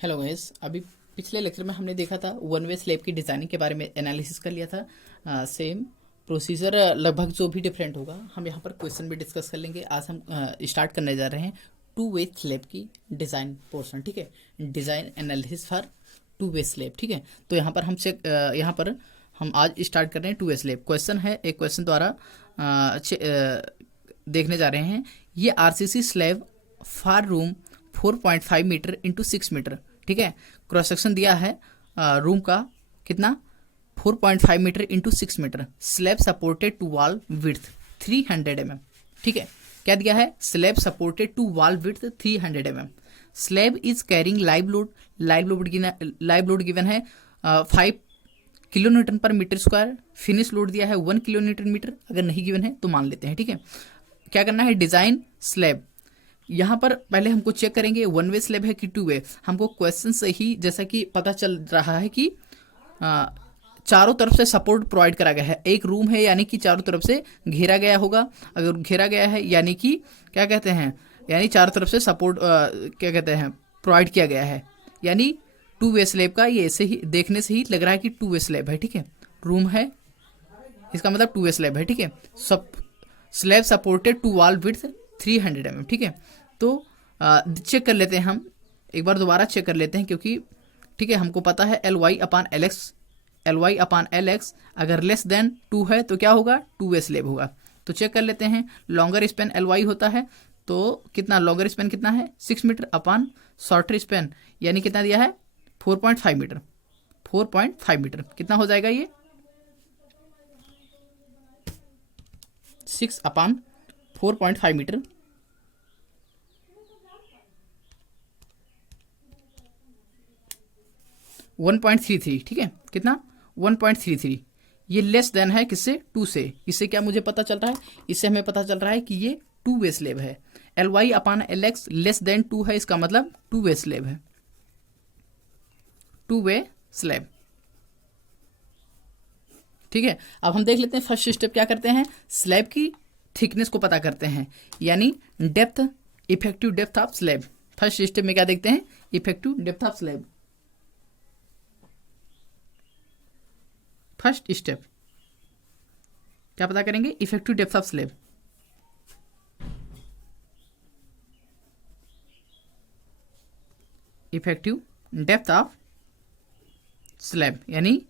Hello guys. अभी पिछले lecture में हमने देखा था वन वे स्लैब की डिज़ाइनिंग के बारे में एनालिसिस कर लिया था। सेम प्रोसीजर लगभग जो भी डिफरेंट होगा हम यहाँ पर क्वेश्चन भी डिस्कस कर लेंगे। आज हम स्टार्ट करने जा रहे हैं टू वे स्लैब की डिज़ाइन पोर्शन। ठीक है, design analysis for two way slab. ठीक है, तो यहाँ पर यहाँ पर हम आज स्टार्ट कर रहे हैं टू वे स्लैब। क्वेश्चन है, एक क्वेश्चन द्वारा देखने जा रहे हैं। ये RCC slab for room 4.5 metre into 6 metre. ठीक है, क्रॉस सेक्शन दिया है रूम का कितना 4.5 metre into 6 metre. Slab supported to wall width 300 mm। ठीक है, क्या दिया है? Slab supported to wall width 300 mm। Slab is carrying live load given है 5 kilo newton per metre square. Finish load दिया है 1 किलो न्यूटन मीटर। अगर नहीं गिवन है तो मान लेते हैं। ठीक है, क्या करना है? Design slab. यहाँ पर पहले हमको चेक करेंगे वन वे स्लैब है कि टू वे। हमको क्वेश्चन से ही जैसा कि पता चल रहा है कि चारों तरफ से सपोर्ट प्रोवाइड करा गया है। एक रूम है यानी कि चारों तरफ से घेरा गया होगा। अगर घेरा गया है यानी कि क्या कहते हैं, यानी चारों तरफ से सपोर्ट क्या कहते हैं प्रोवाइड किया गया है, यानी टू वे स्लैब का। ये ऐसे ही देखने से ही लग रहा है कि टू वे स्लैब है। ठीक है, रूम है, इसका मतलब टू वे स्लैब है। ठीक है, सब slab supported to wall width 300 mm। ठीक है, तो चेक कर लेते हैं हम एक बार दोबारा चेक कर लेते हैं, क्योंकि ठीक है हमको पता है Ly/Lx अगर लेस देन 2 है तो क्या होगा? टू वे स्लैब होगा। तो चेक कर लेते हैं। लॉन्गर स्पेन Ly होता है तो कितना, लॉन्गर स्पेन कितना है 6 मीटर अपान शॉर्टर स्पेन यानी कितना दिया है 4.5 मीटर। 4.5 मीटर कितना हो जाएगा? ये 6 अपान 4.5 मीटर 1.33। ठीक है, कितना 1.33। ये लेस देन है किससे? 2 से। इससे क्या मुझे पता चल रहा है? इससे हमें पता चल रहा है कि ये टू वे स्लैब है। Ly/Lx लेस देन 2 है, इसका मतलब टू वे स्लैब है। Two way slab. ठीक है, अब हम देख लेते हैं फर्स्ट स्टेप क्या करते हैं, स्लैब की थिकनेस को पता करते हैं, यानी depth, effective depth of slab. First step में क्या देखते हैं? Effective depth of slab. First step क्या पता करेंगे? Effective depth of slab. Effective depth of slab यानी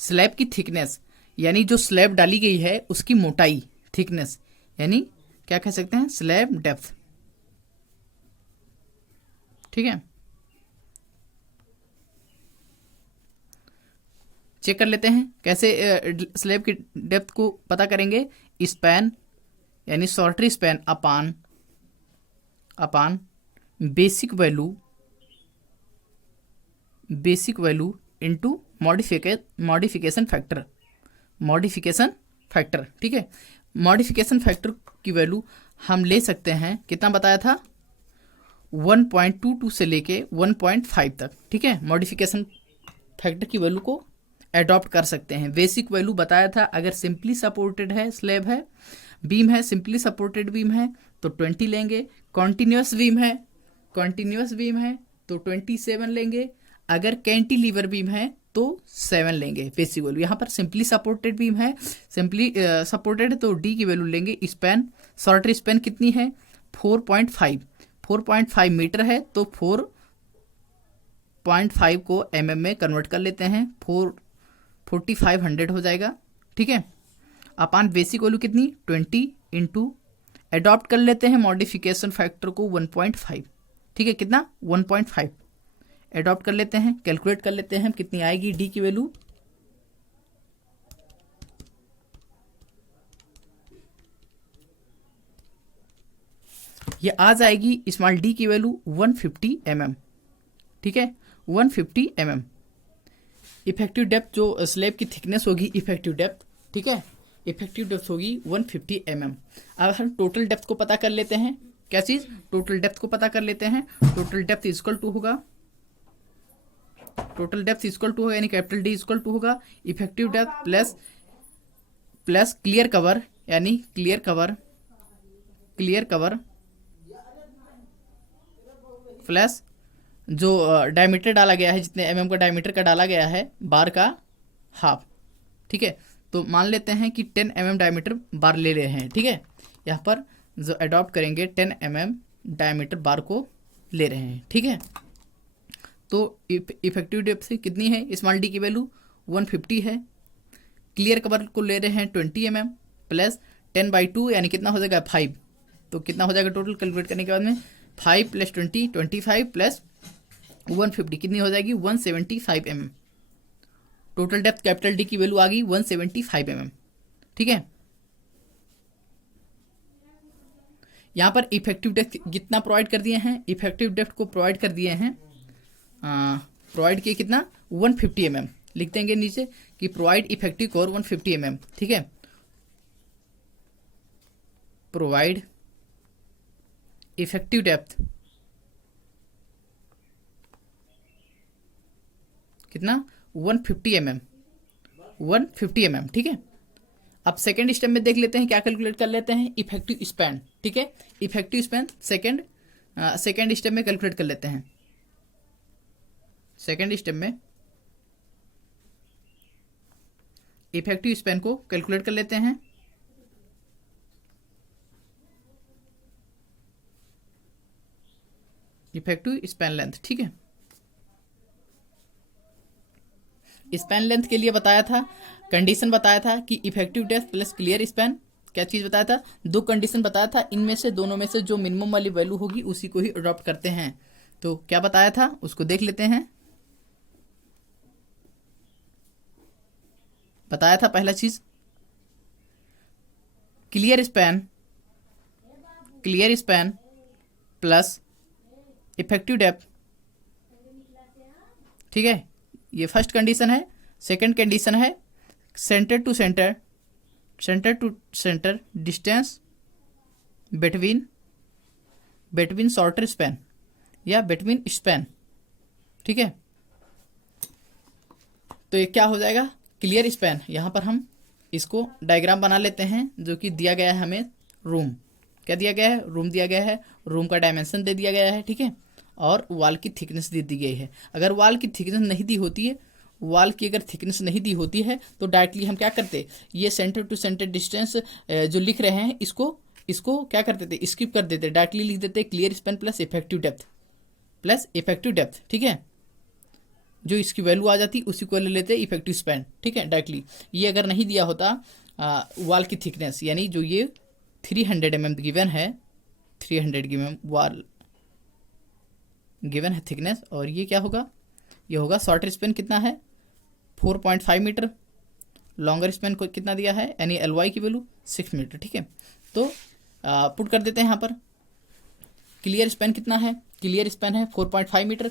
स्लैब की थिकनेस, यानी जो स्लैब डाली गई है उसकी मोटाई, थिकनेस, यानी क्या कह सकते हैं? Slab depth. ठीक है, चेक कर लेते हैं कैसे स्लैब की डेप्थ को पता करेंगे। स्पैन यानी shorter span upon basic value into modification factor. ठीक है, मॉडिफिकेशन फैक्टर की वैल्यू हम ले सकते हैं, कितना बताया था? 1.22 से लेके 1.5 तक। ठीक है, मॉडिफिकेशन फैक्टर की वैल्यू को एडॉप्ट कर सकते हैं। बेसिक वैल्यू बताया था, अगर सिंपली सपोर्टेड है स्लैब है, बीम है, सिंपली सपोर्टेड बीम है तो 20 लेंगे। कॉन्टिन्यूस बीम है तो 27 लेंगे। अगर कैंटिलीवर बीम है तो 7 लेंगे बेसिक वैल्यू। यहाँ पर सिंपली सपोर्टेड बीम है, सिंपली सपोर्टेड तो डी की वैल्यू लेंगे। स्पैन, शॉर्टर स्पैन कितनी है? 4.5 मीटर है तो 4.5 को mm में कन्वर्ट कर लेते हैं, 4500 हो जाएगा। ठीक है, अपान बेसिक वैल्यू कितनी 20 इंटू एडॉप्ट कर लेते हैं मॉडिफिकेशन फैक्टर को 1.5। ठीक है, कितना 1.5 एडॉप्ट कर लेते हैं, कैलकुलेट कर लेते हैं कितनी आएगी डी की वैल्यू। ये आ जाएगी स्मॉल डी की वैल्यू 150 mm। ठीक है, 150 mm। इफेक्टिव डेप्थ जो स्लैब की थिकनेस होगी, इफेक्टिव डेप्थ, ठीक है, इफेक्टिव डेप्थ होगी 150 mm। अब हम टोटल डेप्थ को पता कर लेते हैं। क्या चीज? टोटल डेप्थ को पता कर लेते हैं। टोटल डेप्थ इक्वल टू होगा यानी कैपिटल डी इक्वल टू होगा effective depth plus clear cover, यानी क्लियर कवर प्लस जो डायमीटर डाला गया है, जितने mm का डायमीटर का डाला गया है, बार का हाफ। ठीक है, तो मान लेते हैं कि 10 mm डायमीटर बार ले रहे हैं। ठीक है, यहाँ पर जो अडॉप्ट करेंगे 10 mm डायमीटर बार को ले रहे हैं। ठीक है, तो इफेक्टिव डेप्थ कितनी है, स्मॉल डी की वैल्यू 150 है। क्लियर कवर को ले रहे हैं 20 mm प्लस 10/2 यानी कितना हो जाएगा 5। तो कितना हो जाएगा टोटल कैलकुलेट करने के बाद में 5 + 20 25 प्लस 150 कितनी हो जाएगी 175 mm। Total depth capital D की वैल्यू आ गई 175 mm। ठीक है, यहाँ पर इफेक्टिव डेप्थ कितना प्रोवाइड कर दिए हैं, इफेक्टिव डेप्थ को प्रोवाइड कर दिए हैं, प्रोवाइड किए कितना 150 mm। लिख देंगे नीचे कि प्रोवाइड इफेक्टिव कोर 150 mm। ठीक है, प्रोवाइड इफेक्टिव डेप्थ कितना 150 mm, 150 mm। ठीक है, अब सेकेंड स्टेप में देख लेते हैं, क्या कैलकुलेट कर लेते हैं इफेक्टिव स्पैन। ठीक है, इफेक्टिव स्पैन सेकेंड स्टेप में कैलकुलेट कर लेते हैं। सेकेंड स्टेप में इफेक्टिव स्पैन को कैलकुलेट कर लेते हैं। Effective span length. ठीक है, स्पैन लेंथ के लिए बताया था, कंडीशन बताया था कि effective depth plus clear span, क्या चीज बताया था, दो कंडीशन बताया था, इनमें से दोनों में से जो मिनिमम वाली वैल्यू होगी उसी को ही अडॉप्ट करते हैं। तो क्या बताया था उसको देख लेते हैं। बताया था पहला चीज clear span plus effective depth. ठीक है, ये फर्स्ट कंडीशन है। सेकंड कंडीशन है centre to centre distance between shorter span या बिटवीन स्पैन। ठीक है, तो ये क्या हो जाएगा क्लियर स्पैन। यहां पर हम इसको डायग्राम बना लेते हैं, जो कि दिया गया है हमें रूम। क्या दिया गया है, रूम दिया गया है, रूम का डायमेंशन दे दिया गया है। ठीक है, और वॉल की थिकनेस दे दी गई है। अगर वॉल की थिकनेस नहीं दी होती है, वॉल की अगर थिकनेस नहीं दी होती है तो डायरेक्टली हम क्या करते, ये सेंटर टू सेंटर डिस्टेंस जो लिख रहे हैं इसको क्या करते थे, स्किप कर देते, डायरेक्टली लिख देते clear span plus effective depth. ठीक है, जो इसकी वैल्यू आ जाती उसी को ले लेते इफेक्टिव स्पैन। ठीक है, डायरेक्टली ये अगर नहीं दिया होता वॉल की थिकनेस, यानी जो ये 300 mm गिवन है, 300 mm वॉल गिवन है थिकनेस, और ये क्या होगा, ये होगा शॉर्टर स्पैन कितना है 4.5 मीटर, लॉन्गर स्पैन को कितना दिया है, यानी एलवाई की वैल्यू 6 मीटर। ठीक है, तो पुट कर देते हैं यहाँ पर क्लियर स्पैन कितना है, क्लियर स्पैन है 4.5 मीटर।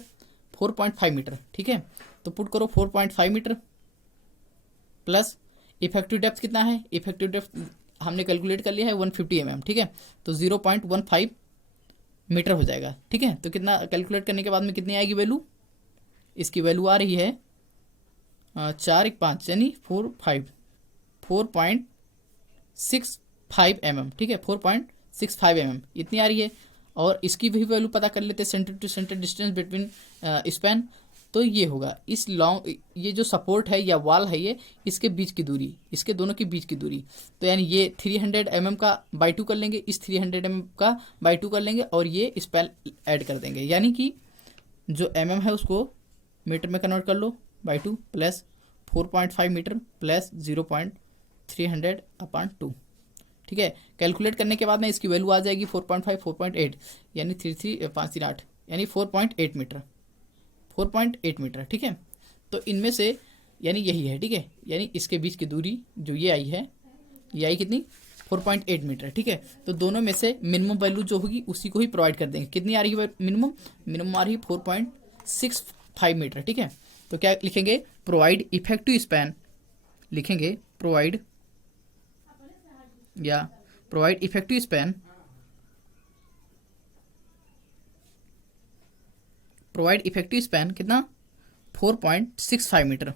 ठीक है, तो पुट करो 4.5 मीटर प्लस इफेक्टिव डेप्थ कितना है, इफेक्टिव डेप्थ हमने कैलकुलेट कर लिया है 150 mm। ठीक है, तो 0.15 मीटर हो जाएगा। ठीक है, तो कितना कैलकुलेट करने के बाद में कितनी आएगी वैल्यू, इसकी वैल्यू आ रही है 415 यानी 4.65 mm। ठीक है, 4.65 mm इतनी आ रही है। और इसकी भी वैल्यू पता कर लेते हैं centre to centre distance between span, तो ये होगा इस ये जो सपोर्ट है या वॉल है, ये इसके बीच की दूरी, इसके दोनों के बीच की दूरी, तो यानी ये 300 mm का बाई 2 कर लेंगे, इस 300 mm का बाई 2 कर लेंगे, और ये स्पैन ऐड कर देंगे, यानी कि जो mm है उसको मीटर में कन्वर्ट कर लो, बाई 2 प्लस 4.5 मीटर प्लस 0.300/2। ठीक है, कैलकुलेट करने के बाद में इसकी वैल्यू आ जाएगी 4.5 4.8 यानी 33538 यानी 4.8 मीटर, 4.8 मीटर। ठीक है, तो इनमें से यानी यही है। ठीक है, यानी इसके बीच की दूरी जो ये आई है, ये आई कितनी 4.8 मीटर। ठीक है, तो दोनों में से मिनिमम वैल्यू जो होगी उसी को ही प्रोवाइड कर देंगे। कितनी आ रही है मिनिमम आ रही है 4.65 मीटर। ठीक है, तो क्या लिखेंगे, प्रोवाइड इफेक्टिव स्पैन लिखेंगे, provide effective span, provide effective span कितना 4.65 मीटर,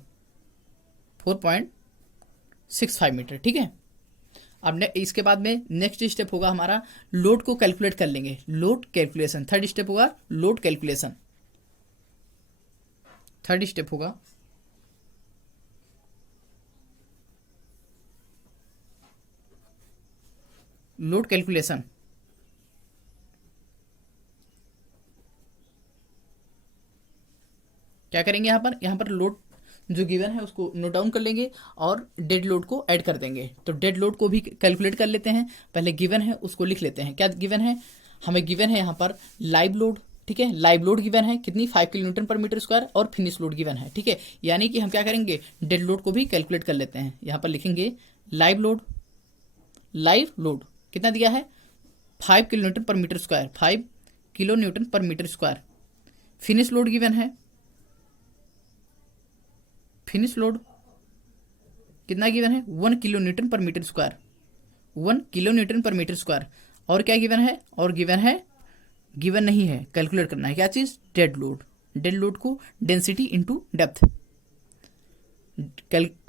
4.65 मीटर। ठीक है, अब इसके बाद में नेक्स्ट स्टेप होगा हमारा लोड को कैलकुलेट कर लेंगे, लोड कैलकुलेशन। थर्ड स्टेप होगा लोड कैलकुलेशन। थर्ड स्टेप होगा लोड कैलकुलेशन। क्या करेंगे यहाँ पर लोड जो गिवन है उसको नोट डाउन कर लेंगे और डेड लोड को ऐड कर देंगे। तो डेड लोड को भी कैलकुलेट कर लेते हैं। पहले गिवन है उसको लिख लेते हैं। क्या गिवन है? हमें गिवन है यहाँ पर लाइव लोड, ठीक है। लाइव लोड गिवन है कितनी, 5 kilo newton per metre square, और फिनिश लोड गिवन है, ठीक है। यानी कि हम क्या करेंगे, डेड लोड को भी कैलकुलेट कर लेते हैं। यहाँ पर लिखेंगे लाइव लोड, लाइव लोड कितना दिया है, 5 kilo newton per metre square, 5 kilo newton per metre square. Finish load given है, फिनिश लोड कितना गिवन है, 1 kilo newton per metre square, 1 kilo newton per metre square. और क्या गिवन है, और गिवन है, गिवन नहीं है, कैलकुलेट करना है क्या चीज, डेड लोड। डेड लोड को density into depth,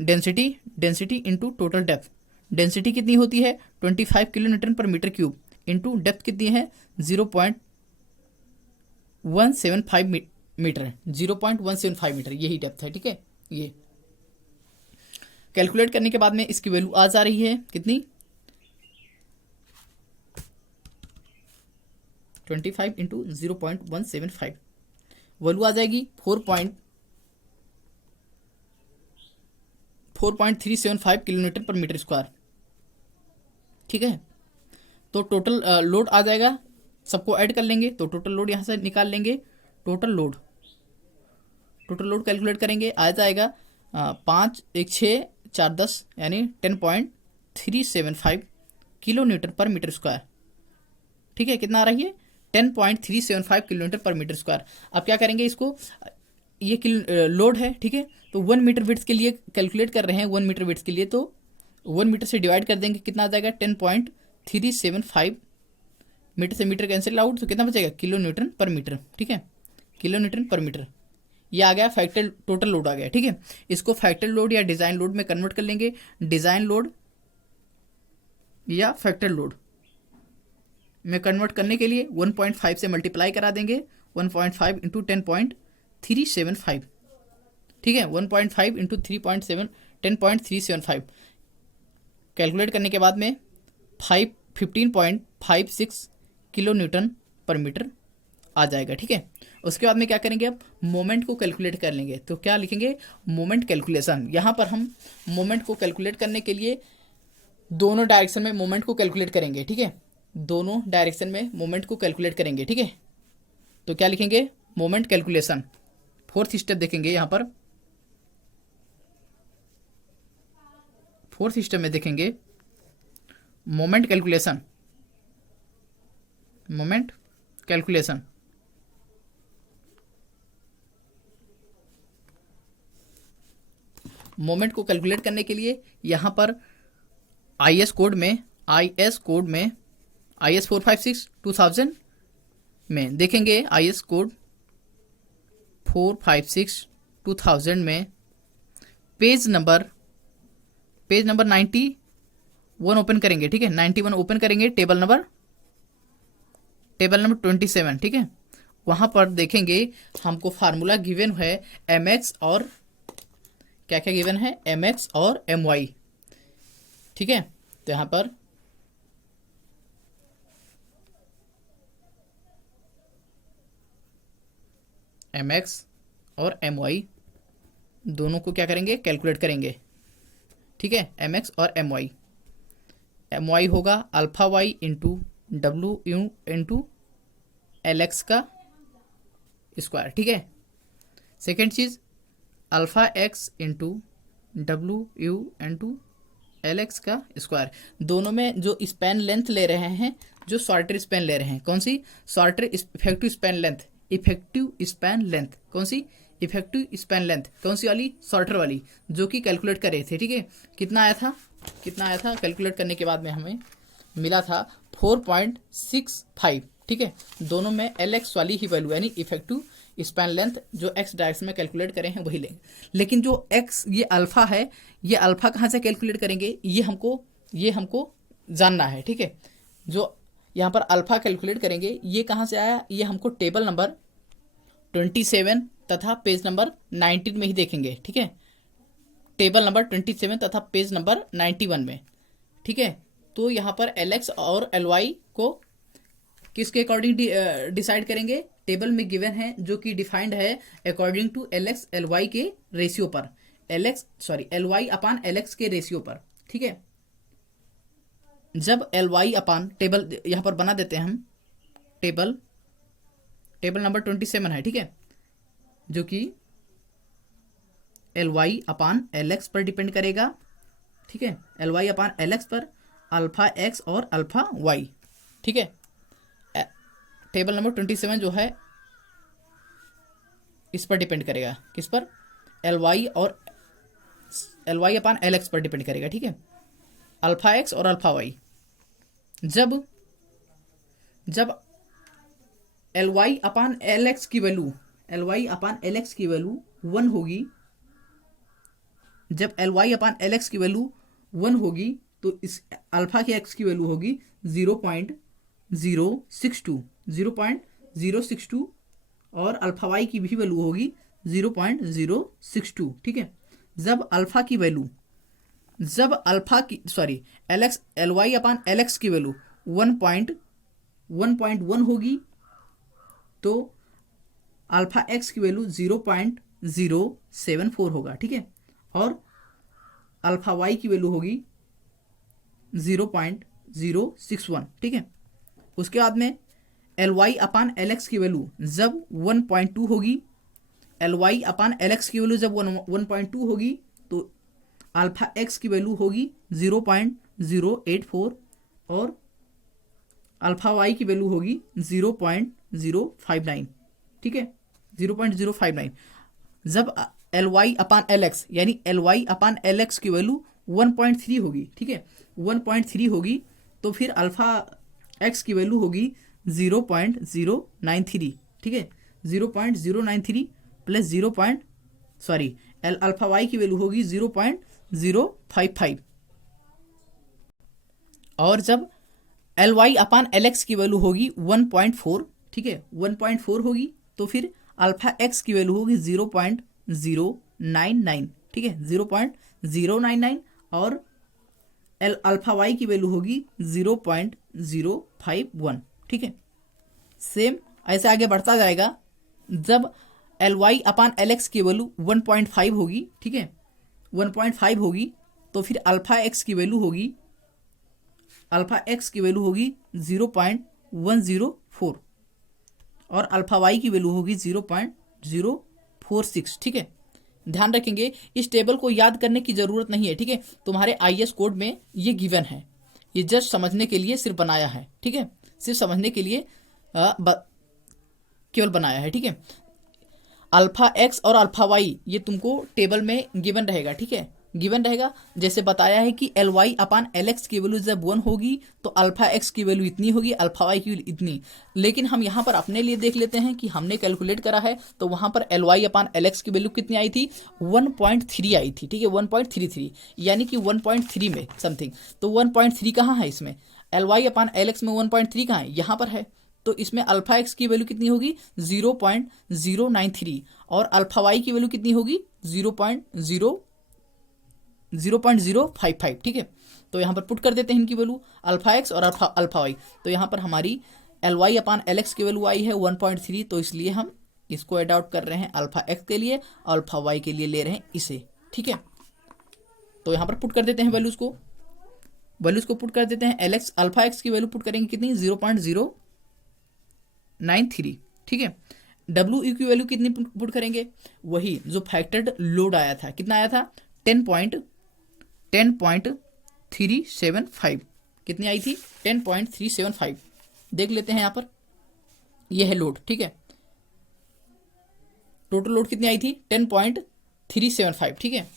density into total depth. Density कितनी होती है, 25 kilo newton per metre cube, into depth कितनी है, 0.175 मीटर, 0.175 मीटर, यही डेप्थ है, ठीक है। ये कैलकुलेट करने के बाद में इसकी वैल्यू आ जा रही है कितनी, 25 इंटू 0.175, वैल्यू आ जाएगी 4.375 kilo newton per metre square, ठीक है। तो टोटल लोड आ जाएगा, सबको ऐड कर लेंगे तो टोटल लोड यहाँ से निकाल लेंगे। टोटल लोड कैलकुलेट करेंगे, आ जाएगा 5 1 6 4 10 यानी 10.375 kilo newton per metre square, ठीक है। कितना आ रही है, 10.375 kilo newton per metre square. अब क्या करेंगे इसको, ये लोड है, ठीक है। तो 1 मीटर विड्थ के लिए कैलकुलेट कर रहे हैं, 1 मीटर विड्थ के लिए, तो 1 मीटर से डिवाइड कर देंगे, कितना आ जाएगा, 10.375, मीटर से मीटर कैंसिल आउट, तो कितना बचेगा, किलो न्यूटन पर मीटर, ठीक है, किलो न्यूटन पर मीटर। ये आ गया फैक्टर, टोटल लोड आ गया, ठीक है। इसको फैक्टर लोड या डिजाइन लोड में कन्वर्ट कर लेंगे। डिजाइन लोड या फैक्टर लोड में कन्वर्ट करने के लिए 1.5 से मल्टीप्लाई करा देंगे, 1.5 इंटू 10.375, ठीक है, 1.5 इंटू 10.375। कैलकुलेट करने के बाद में 15.56 किलो न्यूटन पर मीटर आ जाएगा, ठीक है। उसके बाद में क्या करेंगे, अब मोमेंट को कैलकुलेट कर लेंगे। तो क्या लिखेंगे, मोमेंट कैलकुलेशन। यहाँ पर हम मोमेंट को कैलकुलेट करने के लिए दोनों डायरेक्शन में मोमेंट को कैलकुलेट करेंगे, ठीक है, दोनों डायरेक्शन में मोमेंट को कैलकुलेट करेंगे, ठीक है। तो क्या लिखेंगे, मोमेंट कैलकुलेशन। फोर्थ स्टेप देखेंगे, यहाँ पर फोर्थ स्टेप में देखेंगे moment calculation, moment calculation. Moment को कैलकुलेट करने के लिए यहाँ पर IS कोड में IS 456/2000 में देखेंगे, IS कोड 456/2000 में पेज नंबर 91 ओपन करेंगे, ठीक है, 91 ओपन करेंगे, टेबल नंबर 27, ठीक है। वहां पर देखेंगे हमको फार्मूला गिवन है mx और क्या क्या गिवन है, mx और my, ठीक है। तो यहां पर mx और my दोनों को क्या करेंगे, कैलकुलेट करेंगे, ठीक है। mx और my होगा अल्फा वाई इंटू डब्ल्यू यू इंटू LX का स्क्वायर, ठीक है। सेकेंड चीज अल्फा एक्स इंटू डब्ल्यू यू इंटू LX का स्क्वायर। दोनों में जो स्पैन लेंथ ले रहे हैं, जो शॉर्टर स्पैन ले रहे हैं, कौन सी, shorter effective span length, effective span length कौन सी, इफेक्टिव स्पैन लेंथ कौन सी वाली, शॉर्टर वाली, जो कि कैलकुलेट कर रहे थे, ठीक है। कितना आया था, कैलकुलेट करने के बाद में हमें मिला था 4.65, ठीक है। दोनों में LX वाली ही वैल्यू यानी इफेक्टिव स्पैन लेंथ जो x डायरेक्शन में कैलकुलेट करें हैं वही लेंगे। लेकिन जो x ये अल्फा है, ये अल्फा कहाँ से कैलकुलेट करेंगे, ये हमको जानना है, ठीक है। जो यहाँ पर अल्फा कैलकुलेट करेंगे ये कहाँ से आया, ये हमको टेबल नंबर 27 तथा पेज नंबर 19 में ही देखेंगे, ठीक है, टेबल नंबर 27 तथा पेज नंबर 91 में, ठीक है। तो यहाँ पर LX और LY को किसके अकॉर्डिंग डिसाइड करेंगे, टेबल में गिवन है जो कि डिफाइंड है अकॉर्डिंग टू LX LY के रेशियो पर, LY अपान LX के रेशियो पर, ठीक है। जब LY अपान टेबल यहाँ पर बना देते हैं हम, टेबल नंबर 27 है, ठीक है, जो कि LY अपान LX पर डिपेंड करेगा, ठीक है, LY अपान LX पर अल्फा X और अल्फा Y, ठीक है। टेबल नंबर 27 जो है इस पर डिपेंड करेगा, किस पर, LY अपान LX पर डिपेंड करेगा, ठीक है, अल्फा X और अल्फा Y। जब LY अपान LX की वैल्यू 1 होगी, जब LY अपान LX की वैल्यू 1 होगी तो इस अल्फा की X की वैल्यू होगी 0.062 और अल्फा Y की भी वैल्यू होगी 0.062, ठीक है। जब LY अपान LX की वैल्यू 1.1 होगी तो अल्फा X की वैल्यू 0.074 होगा, ठीक है, और अल्फा Y की वैल्यू होगी 0.061, ठीक है। उसके बाद में LY अपान LX की वैल्यू जब 1.2 होगी, LY अपान LX की वैल्यू जब 1.2 होगी तो अल्फा X की वैल्यू होगी 0.084 और अल्फा Y की वैल्यू होगी 0.059, ठीक है, 0.059। जब LY अपान LX यानी LY अपान LX की वैल्यू 1.3 होगी, ठीक है, 1.3 होगी तो फिर अल्फा X की वैल्यू होगी 0.093, ठीक है, 0.093 प्लस अल्फा Y की वैल्यू होगी 0.055। और जब LY अपान LX की वैल्यू होगी 1.4, ठीक है, 1.4 होगी तो फिर अल्फा X की वैल्यू होगी 0.099, ठीक है, 0.099 और अल्फा Y की वैल्यू होगी 0.051, ठीक है। सेम ऐसे आगे बढ़ता जाएगा। जब LY अपान LX की वैल्यू 1.5 होगी, ठीक है, 1.5 होगी तो फिर अल्फा X की वैल्यू होगी 0.104 और अल्फा Y की वैल्यू होगी 0.046, ठीक है। ध्यान रखेंगे इस टेबल को याद करने की ज़रूरत नहीं है, ठीक है, तुम्हारे IAS कोड में ये गिवन है, ये जस्ट समझने के लिए सिर्फ बनाया है, ठीक है, सिर्फ समझने के लिए केवल बनाया है, ठीक है। अल्फा X और अल्फा Y ये तुमको टेबल में गिवन रहेगा, ठीक है, गिवन रहेगा। जैसे बताया है कि LY अपान LX की वैल्यू जब 1 होगी तो अल्फा X की वैल्यू इतनी होगी, अल्फा Y की वैल्यू इतनी। लेकिन हम यहाँ पर अपने लिए देख लेते हैं कि हमने कैलकुलेट करा है तो वहाँ पर LY अपान LX की वैल्यू कितनी आई थी, 1.3 आई थी, ठीक है, 1.33 यानी कि 1.3 में समथिंग। तो 1.3 कहाँ है इसमें, LY अपान LX में 1.3 कहाँ है, यहाँ पर है। तो इसमें अल्फा X की वैल्यू कितनी होगी 0.093 और अल्फा Y की वैल्यू कितनी होगी 0.055, ठीक है। तो यहाँ पर पुट कर देते हैं इनकी वैल्यू अल्फा X और अल्फा Y। तो यहाँ पर हमारी LY अपान LX की वैल्यू आई है 1.3, तो इसलिए हम इसको एड आउट कर रहे हैं अल्फा X के लिए, अल्फा Y के लिए ले रहे हैं इसे, ठीक है। तो यहाँ पर पुट कर देते हैं वैल्यूज़ को पुट कर देते हैं। अल्फा X की वैल्यू पुट करेंगे कितनी 0.093, ठीक है। WE की वैल्यू कितनी पुट करेंगे, वही जो फैक्टर्ड लोड आया था, कितना आया था 10.375, कितनी आई थी 10.375। देख लेते हैं यहाँ पर, यह है लोड, ठीक है, टोटल लोड कितनी आई थी 10.375, ठीक है।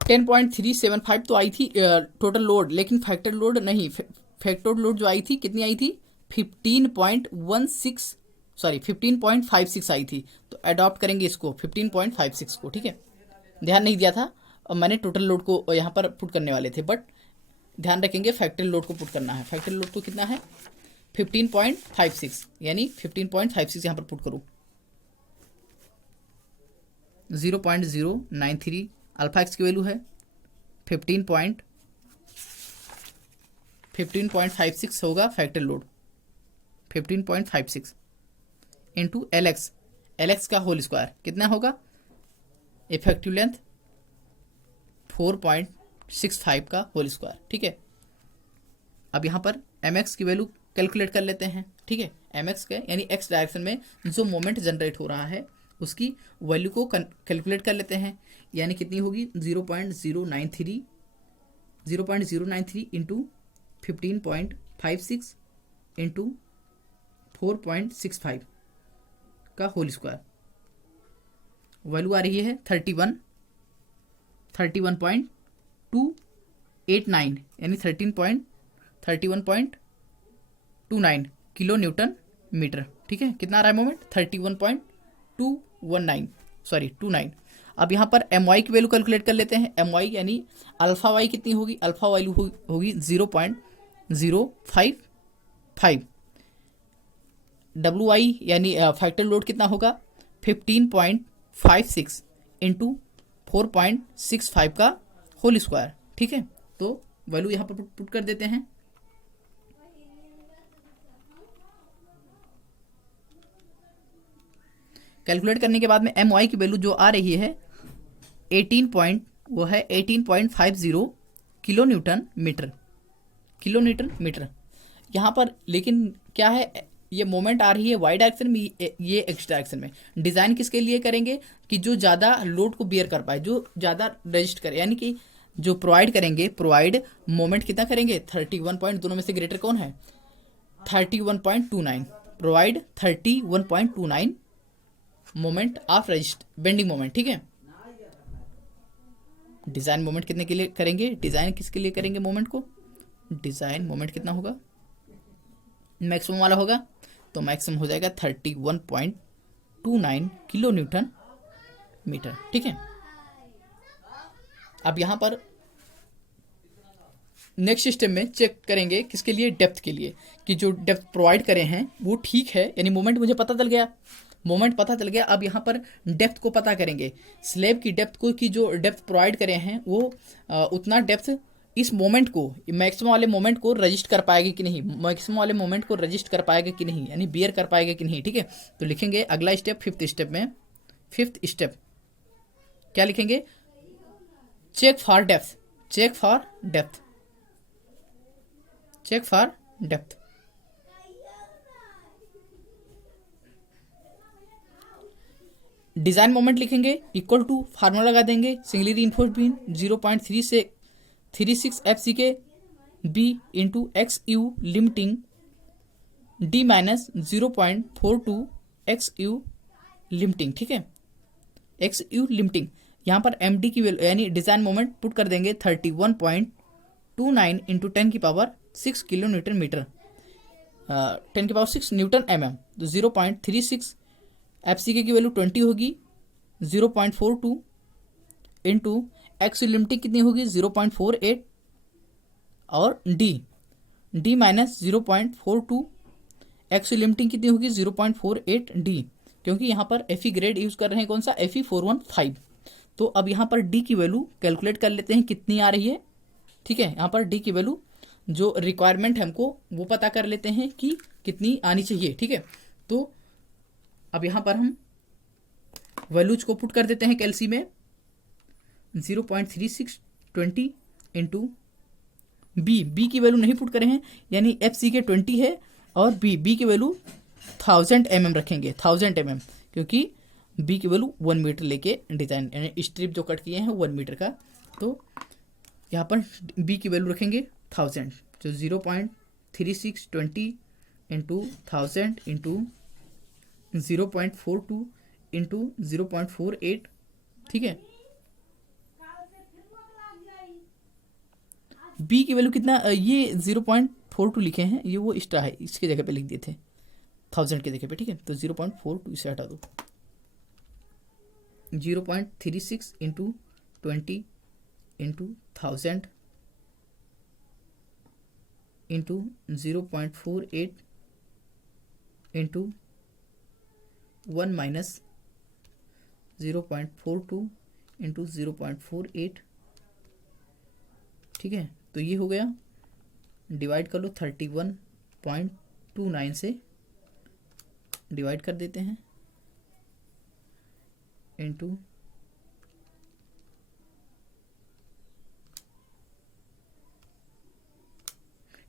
टेन 10.375 तो आई थी टोटल लोड, लेकिन फैक्टर लोड नहीं, फैक्टर्ड लोड जो आई थी कितनी आई थी 15.56 आई थी। तो अडॉप्ट करेंगे इसको 15.56 को, ठीक है। ध्यान नहीं दिया था, अब मैंने टोटल लोड को यहाँ पर पुट करने वाले थे, बट ध्यान रखेंगे फैक्टरी लोड को पुट करना है। फैक्टरी लोड तो कितना है 15.56 यानी 15.56 यहाँ पर पुट करूँ 0.093 अल्फा एक्स की वैल्यू है 15.56 होगा factor load 15.56 into L x का होल स्क्वायर कितना होगा इफेक्टिव लेंथ 4.65 का होल स्क्वायर। ठीक है, अब यहाँ पर एम एक्स की वैल्यू कैलकुलेट कर लेते हैं। ठीक है, एम एक्स के यानी एक्स डायरेक्शन में जो मोमेंट जनरेट हो रहा है उसकी वैल्यू को कैलकुलेट कर लेते हैं, यानी कितनी होगी 0.093 इंटू 15.56 इंटू 4.65 का होल स्क्वायर। वैल्यू आ रही है 31.289 यानी 31.29 किलो न्यूटन मीटर। ठीक है, कितना आ रहा है मोमेंट 31.29। अब यहाँ पर एम वाई की वैल्यू कैलकुलेट कर लेते हैं। एम वाई यानी अल्फा वाई कितनी होगी, अल्फा वैल्यू होगी 0.055। डब्ल्यू आई यानी फैक्टर लोड कितना होगा 15.56 इंटू 4.65 का होल स्क्वायर। ठीक है, तो वैल्यू यहाँ पर पुट कर देते हैं। कैलकुलेट करने के बाद में एम वाई की वैल्यू जो आ रही है 18.50 किलो न्यूटन मीटर। यहाँ पर लेकिन क्या है, ये मोमेंट आ रही है वाई डायरेक्शन में, ये एक्स डायरेक्शन में। डिज़ाइन किसके लिए करेंगे कि जो ज़्यादा लोड को बियर कर पाए, जो ज़्यादा रजिस्ट करे, यानी कि जो प्रोवाइड मोमेंट कितना करेंगे 31 पॉइंट, दोनों में से ग्रेटर कौन है 31.29, provide 31.29 moment of resist bending moment. ठीक है, डिज़ाइन मोमेंट कितने के लिए करेंगे, डिज़ाइन किसके लिए करेंगे मोमेंट को, डिज़ाइन मोमेंट कितना होगा मैक्सिमम वाला होगा, तो मैक्सिमम हो जाएगा 31.29 किलो न्यूटन मीटर। ठीक है, अब यहाँ पर नेक्स्ट स्टेप में चेक करेंगे किसके लिए, डेप्थ के लिए, कि जो डेप्थ प्रोवाइड करे हैं वो ठीक है, यानी मोमेंट मुझे पता चल गया, अब यहाँ पर डेप्थ को पता करेंगे, स्लैब की डेप्थ को, कि जो डेप्थ प्रोवाइड करे हैं वो उतना डेप्थ इस मोमेंट को, मैक्सिमम वाले मोमेंट को रजिस्ट कर पाएगा कि नहीं, यानी बियर कर पाएगा कि नहीं। ठीक है, तो लिखेंगे अगला स्टेप, फिफ्थ स्टेप क्या लिखेंगे, check for depth. Design moment लिखेंगे इक्वल टू फार्मूला लगा देंगे, singly reinforced beam 0.36 F C के B into X U limiting D minus 0.42 X U limiting. ठीक है, एक्स यू लिमिटिंग, यहाँ पर एम डी की वैल्यू यानी डिजाइन मोमेंट पुट कर देंगे 31.29 into 10⁶ kilo newton metre, 10⁶ newton M M, तो 0.36 एफ सी के की वैल्यू 20 होगी, 0.42 इंटू एक्स लिमिटिंग कितनी होगी 0.48 और डी माइनस 0.42 एक्स लिमिटिंग कितनी होगी 0.48 डी, क्योंकि यहाँ पर एफ ग्रेड यूज कर रहे हैं, कौन सा FE 415। तो अब यहाँ पर डी की वैल्यू कैलकुलेट कर लेते हैं कितनी आ रही है। ठीक है, यहाँ पर डी की वैल्यू जो रिक्वायरमेंट है हमको वो पता कर लेते हैं कि कितनी आनी चाहिए। ठीक है, तो अब यहाँ पर हम वैल्यूज को पुट कर देते हैं कैलसी में, 0.3620 इंटू बी की वैल्यू नहीं पुट करे हैं, यानी FC के 20 है और बी की वैल्यू 1000 mm रखेंगे, 1000 mm, क्योंकि बी की वैल्यू 1 मीटर लेके डिजाइन, यानी स्ट्रिप जो कट किए हैं 1 मीटर का, तो यहाँ पर बी की वैल्यू रखेंगे 1000, तो 0.3620 इंटू 1000 इंटू 0.42 इंटू 0.48। ठीक है, बी की वैल्यू कितना, ये 0.42 लिखे हैं, ये वो एक्स्ट्रा है, इसके जगह पे लिख दिए थे 1000 की जगह पे। ठीक है, तो 0.42 इसे हटा दो, 0.36 into 20 into 1000 into 0.48 into 1 minus 0.42 into 0.48, ठीक है। तो ये हो गया, डिवाइड कर लो 31.29 से डिवाइड कर देते हैं, इंटू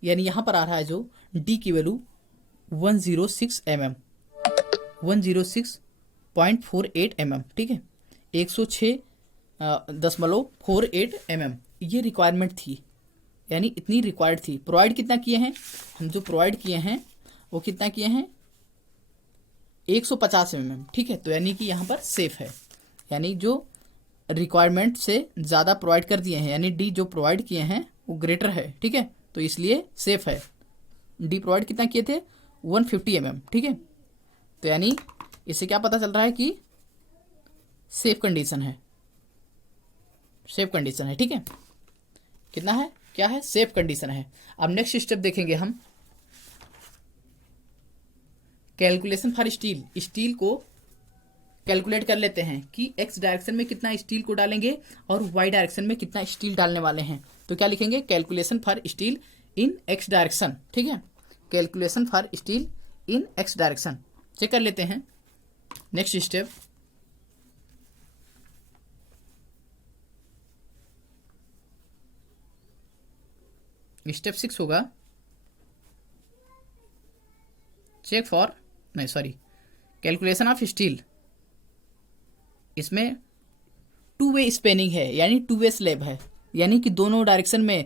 यानी यहाँ पर आ रहा है जो डी की वैल्यू 106 mm, 106.48 mm, ठीक है, 106.48 mm ये रिक्वायरमेंट थी, यानी इतनी रिक्वायर्ड थी। प्रोवाइड कितना किए हैं हम, जो प्रोवाइड किए हैं वो कितना किए हैं 150 mm, ठीक है। तो यानी कि यहाँ पर सेफ है, यानी जो रिक्वायरमेंट से ज़्यादा प्रोवाइड कर दिए हैं, यानी डी जो प्रोवाइड किए हैं वो ग्रेटर है, ठीक है, तो इसलिए सेफ है। डी प्रोवाइड कितना किए थे 150 mm, ठीक है। तो यानी इससे क्या पता चल रहा है कि सेफ कंडीशन है, सेफ कंडीशन है, ठीक है। कितना है, क्या है, सेफ कंडीशन है। अब नेक्स्ट स्टेप देखेंगे हम, कैलकुलेशन फॉर स्टील। स्टील को कैलकुलेट कर लेते हैं कि एक्स डायरेक्शन में कितना स्टील को डालेंगे और वाई डायरेक्शन में कितना स्टील डालने वाले हैं। तो क्या लिखेंगे, calculation for steel in x direction, ठीक है, calculation for steel in x direction. Check कर लेते हैं नेक्स्ट स्टेप। स्टेप 6 होगा, चेक फॉर, नहीं सॉरी, कैलकुलेशन ऑफ स्टील। इसमें टू वे स्पेनिंग है, यानी टू वे स्लैब है, यानी कि दोनों डायरेक्शन में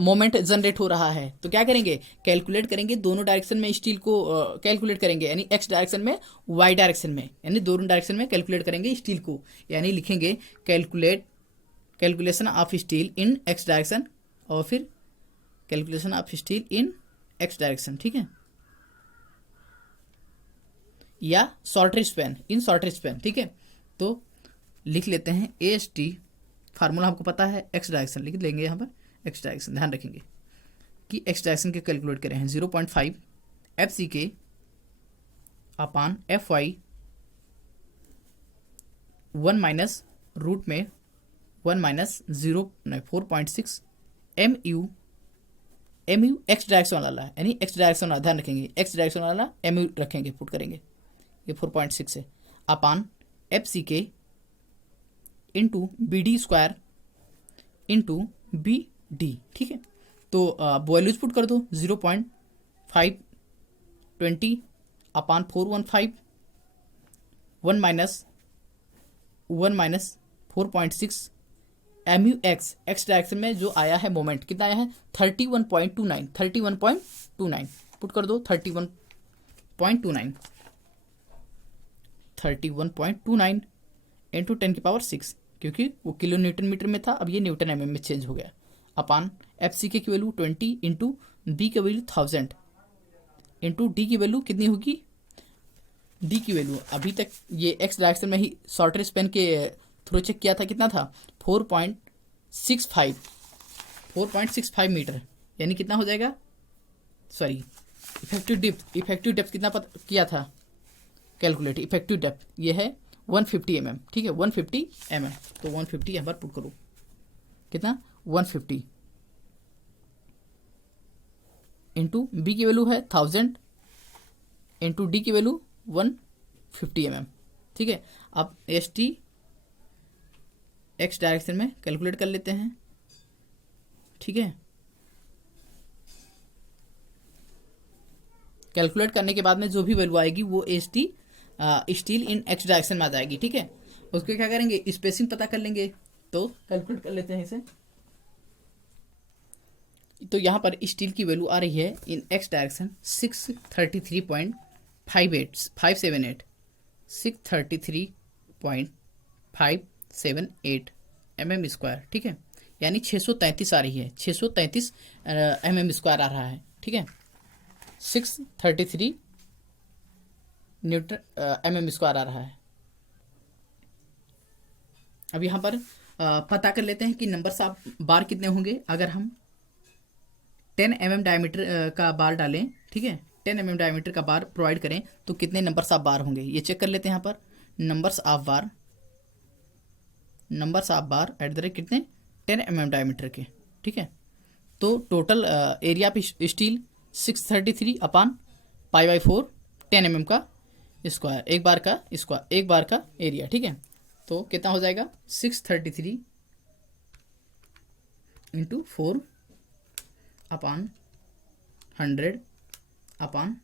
मोमेंट जनरेट हो रहा है। तो क्या करेंगे, कैलकुलेट करेंगे दोनों डायरेक्शन में स्टील को कैलकुलेट करेंगे, यानी एक्स डायरेक्शन में वाई डायरेक्शन में, यानी दोनों डायरेक्शन में कैलकुलेट करेंगे स्टील को। यानी लिखेंगे calculation of steel in x direction और फिर calculation of steel in x direction, ठीक है, या शॉर्टर स्पैन, इन शॉर्टर स्पैन, ठीक है। तो लिख लेते हैं AST, फार्मूला हमको पता है, एक्स डायरेक्शन लिख लेंगे यहाँ पर, एक्स डायरेक्शन ध्यान रखेंगे कि एक्स डायरेक्शन के कैलकुलेट करें हैं 0.5 FCK अपान FY 1 माइनस रूट में 1 माइनस 4.6 MU एक्स डायरेक्शन वाला है, यानी एक्स डायरेक्शन वाला, ध्यान रखेंगे एक्स डायरेक्शन वाला MU रखेंगे, पुट करेंगे, ये 4.6 है, अपान FCK into BD square into BD, ठीक है। तो वैल्यूज पुट कर दो, 0.520 अपान 415 1 माइनस 4.6 MU एक्स डायरेक्शन में जो आया है मोमेंट कितना आया है 31.29 पुट कर दो, 31.29 इंटू 10⁶, क्योंकि वो किलो न्यूटन मीटर में था, अब ये न्यूटन mm में चेंज हो गया, अपान FCK की वैल्यू 20 इंटू B की वैल्यू 1000 इंटू D की वैल्यू कितनी होगी, D की वैल्यू अभी तक ये एक्स डायरेक्शन में ही शॉर्टर स्पेन के थ्रू चेक किया था, कितना था 4.65 मीटर, यानी कितना हो जाएगा, सॉरी इफेक्टिव डेप्थ कितना किया था कैलकुलेट, इफेक्टिव डेप्थ ये है 150 mm, ठीक है, 150 mm। तो 150 यहाँ पर पुट करो, कितना 150 इंटू B की वैल्यू है 1000 इंटू D की वैल्यू 150 mm, ठीक है। अब ST एक्स डायरेक्शन में कैलकुलेट कर लेते हैं, ठीक है। कैलकुलेट करने के बाद में जो भी वैल्यू आएगी वो ST steel in x direction में आ जाएगी, ठीक है। उसके क्या करेंगे, स्पेसिंग पता कर लेंगे, तो कैलकुलेट कर लेते हैं इसे। तो यहाँ पर स्टील की वैल्यू आ रही है इन एक्स डायरेक्शन 633.578 mm स्क्वायर, ठीक है, यानी 633 आ रही है, 633 mm स्क्वायर आ रहा है, ठीक है, 633 न्यूटन mm स्क्वायर आ रहा है। अब यहाँ पर पता कर लेते हैं कि नंबर्स ऑफ बार कितने होंगे। अगर हम 10 mm डायमीटर का बार डालें, ठीक है, 10 mm डायमीटर का बार प्रोवाइड करें तो कितने नंबर्स ऑफ बार होंगे, ये चेक कर लेते हैं यहाँ पर। Numbers of bar at the rate कितने 10 mm डायमीटर के, ठीक है। तो total area of steel 633 upon π/4 10 mm का स्क्वायर, एक बार का एरिया, ठीक है। तो कितना हो जाएगा 633 इंटू 4 अपॉन 100 अपॉन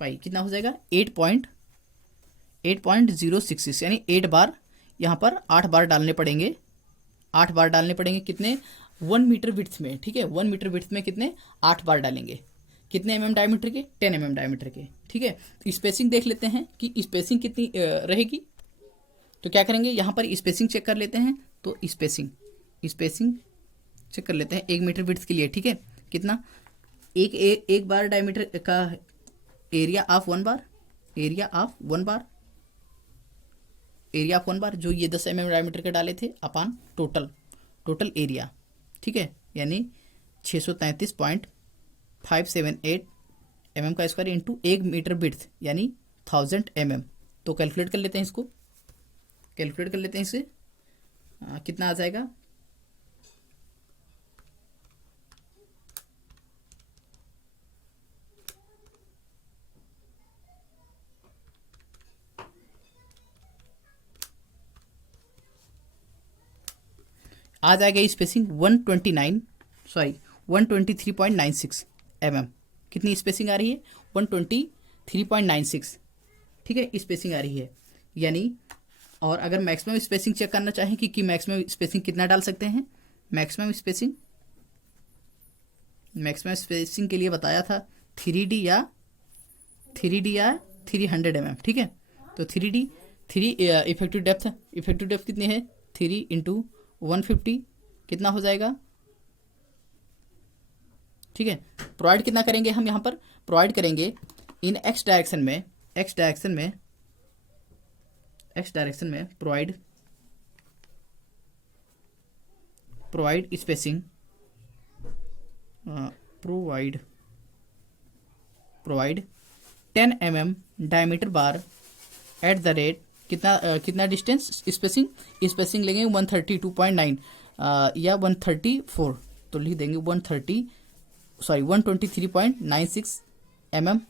पाई, कितना हो जाएगा 8.066, यानी 8 बार, यहाँ पर 8 बार डालने पड़ेंगे, 8 बार डालने पड़ेंगे कितने 1 मीटर विड्थ में, ठीक है। 1 मीटर विड्थ में कितने 8 बार डालेंगे, कितने mm डायमीटर के 10 mm डायमीटर के, ठीक है। स्पेसिंग देख लेते हैं कि स्पेसिंग कितनी रहेगी। तो क्या करेंगे, यहाँ पर स्पेसिंग चेक कर लेते हैं। तो स्पेसिंग चेक कर लेते हैं 1 मीटर विड्थ के लिए, ठीक है। कितना एक बार डायमीटर का area of 1 bar, area of 1 बार जो ये 10 mm डायमीटर के डाले थे अपॉन टोटल एरिया, ठीक है। यानी 633.578 mm का स्क्वायर इंटू 1 मीटर विड्थ यानी 1000 mm। तो कैलकुलेट कर लेते हैं इसको, इसे कितना आ जाएगा, आ जाएगा स्पेसिंग 123.96 mm। कितनी स्पेसिंग आ रही है 123.96, ठीक है, स्पेसिंग आ रही है। यानी और अगर मैक्सिमम स्पेसिंग चेक करना चाहें कि मैक्सिमम स्पेसिंग कितना डाल सकते हैं, मैक्सिमम स्पेसिंग के लिए बताया था 3D या 300 mm, ठीक है। तो 3D इफेक्टिव डेप्थ कितनी है 3 इंटू 150 कितना हो जाएगा, ठीक है। प्रोवाइड कितना करेंगे हम, यहाँ पर प्रोवाइड करेंगे इन एक्स डायरेक्शन में provide spacing, provide 10 mm diameter bar at the rate कितना डिस्टेंस, स्पेसिंग लेंगे 132.9 या 134, तो लिख देंगे 123.96 mm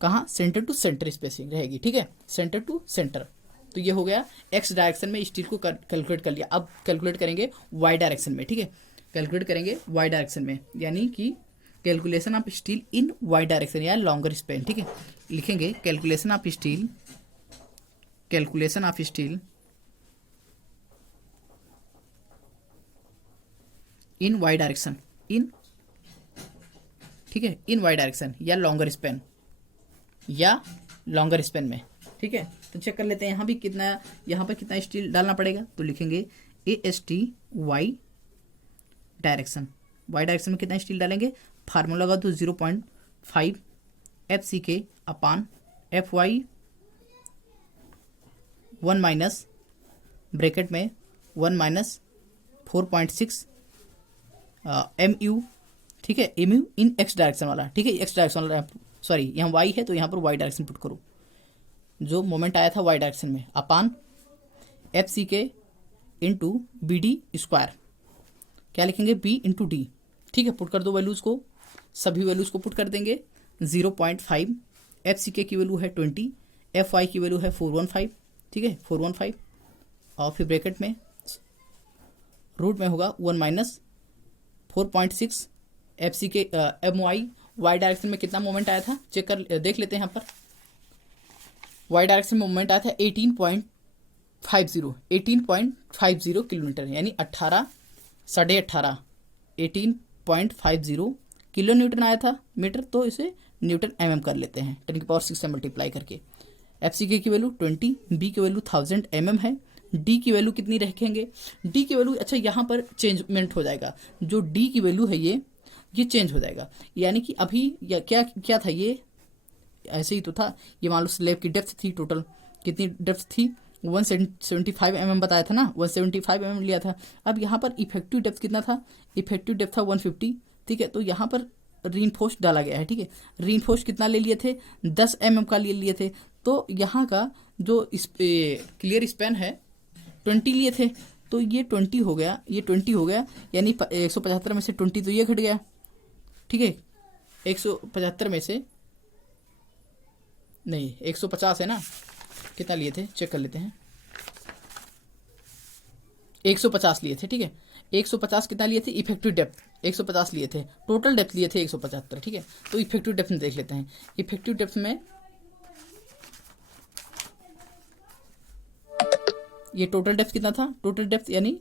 कहाँ सेंटर टू सेंटर स्पेसिंग रहेगी, ठीक है, सेंटर टू सेंटर। तो ये हो गया एक्स डायरेक्शन में स्टील को कैलकुलेट कर लिया। अब कैलकुलेट करेंगे वाई डायरेक्शन में, ठीक है, कैलकुलेट करेंगे वाई डायरेक्शन में, यानी कि calculation of steel in y direction या लॉन्गर स्पेन, ठीक है। लिखेंगे calculation of steel in y direction, ठीक है, इन वाई डायरेक्शन या लॉन्गर स्पेन में, ठीक है। तो चेक कर लेते हैं यहाँ पर कितना स्टील डालना पड़ेगा। तो लिखेंगे AST वाई डायरेक्शन में कितना स्टील डालेंगे, फार्मूला लगा तो 0.5 FCK अपान FY 1 माइनस ब्रैकेट में 1 माइनस 4.6 MU, ठीक है, MU इन एक्स डायरेक्शन वाला, ठीक है, एक्स डायरेक्शन वाला, सॉरी यहाँ y है तो यहाँ पर y डायरेक्शन पुट करो, जो मोमेंट आया था y डायरेक्शन में अपान FCK इंटू BD स्क्वायर, क्या लिखेंगे B इंटू D, ठीक है। पुट कर दो वैल्यूज़ को, सभी वैल्यूज़ को पुट कर देंगे। 0.5 FCK की वैल्यू है 20, FY की वैल्यू है 415, ठीक है, 415, और फिर ब्रैकेट में रूट में होगा 1 minus 4.6 FCK MY y direction में कितना मोमेंट आया था चेक कर देख लेते हैं। यहाँ पर वाई डायरेक्शन में मोमेंट आया था 18.50 किलोमीटर, यानी 18.50 किलो न्यूटन आया था मीटर। तो इसे न्यूटन mm कर लेते हैं 10⁶ से मल्टीप्लाई करके। FCK की वैल्यू 20, B की वैल्यू 1000 mm है, D की वैल्यू कितनी रखेंगे, D की वैल्यू, अच्छा यहाँ पर चेंजमेंट हो जाएगा, जो D की वैल्यू है ये चेंज हो जाएगा। यानी कि अभी क्या था, ये ऐसे ही तो था, ये मान लो स्लैब की डेप्थ थी, टोटल कितनी डेप्थ थी 175 mm बताया था ना, 175 mm लिया था। अब यहाँ पर इफेक्टिव डेप्थ कितना था, इफेक्टिव डेप्थ था 150, ठीक है। तो यहाँ पर रीइंफोर्स्ड डाला गया है, ठीक है। रीइंफोर्स्ड कितना ले लिए थे, 10 mm का लिए लिए थे। तो यहाँ का जो क्लियर स्पैन है 20 लिए थे, तो ये 20 हो गया, ये 20 हो गया, यानी 175 में से 20 तो ये घट गया, ठीक है। 175 में से नहीं, 150 है ना, कितना लिए थे चेक कर लेते हैं। 150 लिए थे, ठीक है। 150 कितना लिए थे, इफेक्टिव डेप्थ 150 लिए थे, टोटल डेप्थ लिए थे 175, ठीक है। तो इफेक्टिव डेप्थ में देख लेते हैं। इफेक्टिव डेप्थ में ये टोटल डेप्थ कितना था, टोटल डेप्थ यानी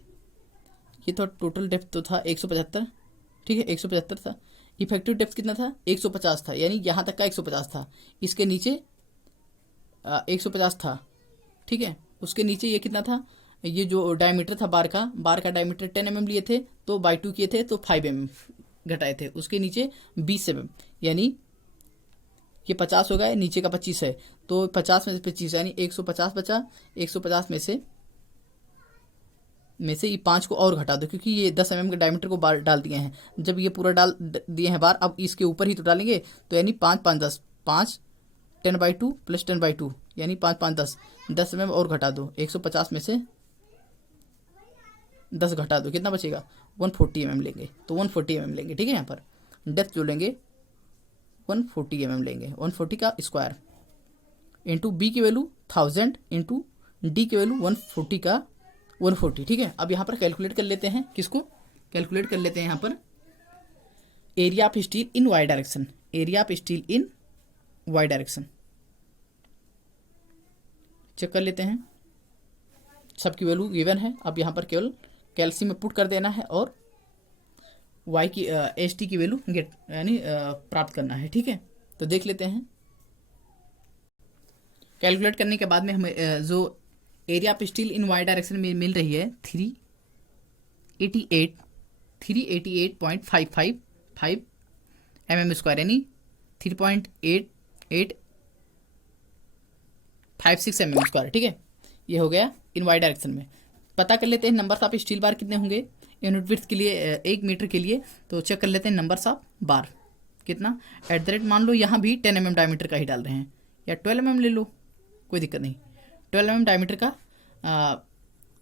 ये तो टोटल डेप्थ तो था 175, ठीक है, 175 था। इफेक्टिव डेप्थ कितना था, 150 था, यानी यहाँ तक का 150 था, इसके नीचे 150 था, ठीक है। उसके नीचे ये कितना था, ये जो डायमीटर था बार का डायमीटर 10 mm लिए थे, तो बाई 2 किए थे तो 5 mm घटाए थे। उसके नीचे 20 mm, यानी ये 50 हो गया, नीचे का 25 है, तो 50 में से 25 यानी 150 बचा। 150 में से ये 5 को और घटा दो, क्योंकि ये 10 mm के डायमीटर को बार डाल दिए हैं। जब ये पूरा डाल दिए हैं बार, अब इसके ऊपर ही तो डालेंगे, तो यानी 5 5 10, 5 10/2 प्लस 10/2 यानी 5 5 10, 10 mm और घटा दो। 150 में से 10 घटा दो, कितना बचेगा, 140 mm लेंगे, तो 140 mm लेंगे, ठीक है। यहाँ पर डेप्थ जो लेंगे 140 mm लेंगे, 140 का स्क्वायर इंटू बी की वैल्यू 1000 इंटू डी की वैल्यू 140 का 140, ठीक है। अब यहाँ पर कैलकुलेट कर लेते हैं, किसको कैलकुलेट कर लेते हैं यहाँ पर, area of steel in y direction, area of steel in y direction check कर लेते हैं। सबकी वैल्यू गिवन है, अब यहाँ पर केवल कैल्सी में पुट कर देना है और वाई की एच टी की वैल्यू गेट यानी प्राप्त करना है, ठीक है। तो देख लेते हैं। कैलकुलेट करने के बाद में हमें जो area of steel in y direction में मिल रही है 388.555 mm स्क्वायर, यानी 3.8856 mm स्क्वायर, ठीक है। ये हो गया इन वाई डायरेक्शन में। पता कर लेते हैं नंबर्स ऑफ स्टील बार कितने होंगे यूनिट विड्थ के लिए, 1 मीटर के लिए। तो चेक कर लेते हैं नंबर्स ऑफ बार कितना, एट द रेट मान लो यहाँ भी 10 mm डायमीटर का ही डाल रहे हैं, या 12 mm ले लो, कोई दिक्कत नहीं। 12 mm डायमीटर का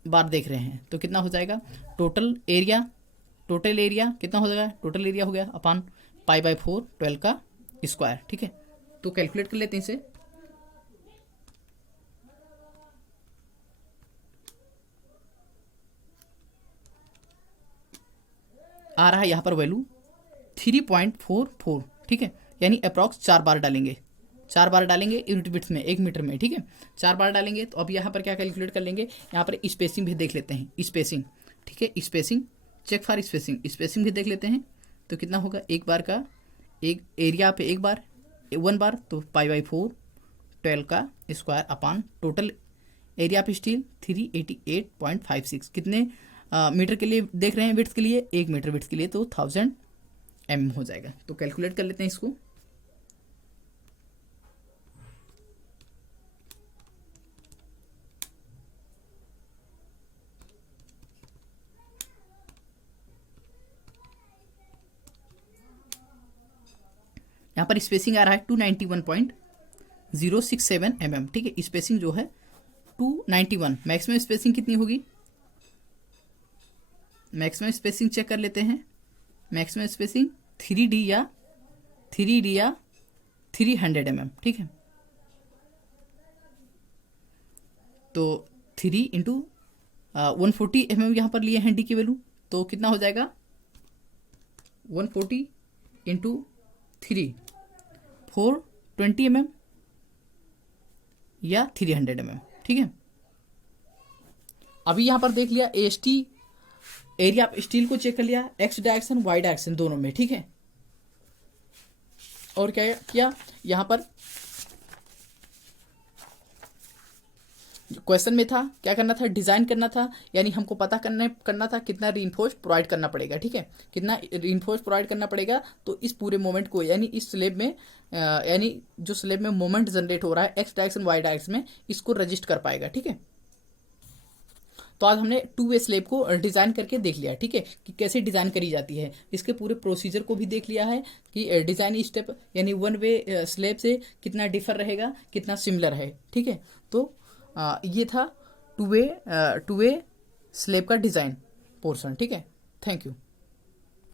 बार देख रहे हैं, तो कितना हो जाएगा, टोटल एरिया कितना हो जाएगा, टोटल एरिया हो गया अपान π/4 12 का स्क्वायर, ठीक है। तो कैलकुलेट कर लेते हैं इसे। आ रहा है यहाँ पर वैल्यू 3.44, ठीक है, यानी अप्रॉक्स 4 बार डालेंगे, 4 बार डालेंगे यूनिट विड्थ में 1 मीटर में, ठीक है। 4 बार डालेंगे। तो अब यहाँ पर क्या कैलकुलेट कर लेंगे, यहाँ पर स्पेसिंग भी देख लेते हैं, स्पेसिंग, ठीक है, स्पेसिंग चेक फॉर स्पेसिंग भी देख लेते हैं। तो कितना होगा, एक बार का एक एरिया पे एक बार 1 बार, तो π/4 12 का square upon total area of steel 388.56, कितने मीटर के लिए देख रहे हैं विड्थ के लिए, 1 मीटर विड्थ के लिए, तो 1000 mm हो जाएगा। तो कैलकुलेट कर लेते हैं इसको। यहाँ पर स्पेसिंग आ रहा है 291.067 mm, ठीक है। स्पेसिंग जो है 291, मैक्सिमम स्पेसिंग कितनी होगी, मैक्सिमम स्पेसिंग चेक कर लेते हैं। मैक्सिमम स्पेसिंग 3D या 300 mm, ठीक है। तो 3 इंटू 140 mm यहाँ पर लिए हैं डी की वैल्यू, तो कितना हो जाएगा, 140 इंटू 3 420 mm या 300 mm, ठीक है। अभी यहाँ पर देख लिया AST एरिया ऑफ स्टील को चेक कर लिया, एक्स डायरेक्शन वाई डायरेक्शन दोनों में, ठीक है। और क्या किया, यहाँ पर क्वेश्चन में था क्या करना था, डिजाइन करना था, यानी हमको पता करना था कितना रीइंफोर्स प्रोवाइड करना पड़ेगा, ठीक है, कितना रीइंफोर्स प्रोवाइड करना पड़ेगा। तो इस पूरे मोमेंट को, यानी इस स्लेब में यानी जो स्लेब में मोमेंट जनरेट हो रहा है एक्स डायरेक्शन वाई डायरेक्शन में, इसको रजिस्ट कर पाएगा, ठीक है। तो आज हमने टू वे स्लेब को डिज़ाइन करके देख लिया, ठीक है, कि कैसे डिज़ाइन करी जाती है। इसके पूरे प्रोसीजर को भी देख लिया है कि डिज़ाइन स्टेप यानी वन वे स्लेब से कितना डिफर रहेगा, कितना सिमिलर है, ठीक है। तो ये था टू वे स्लेब का डिज़ाइन पोर्शन, ठीक है। Thank you.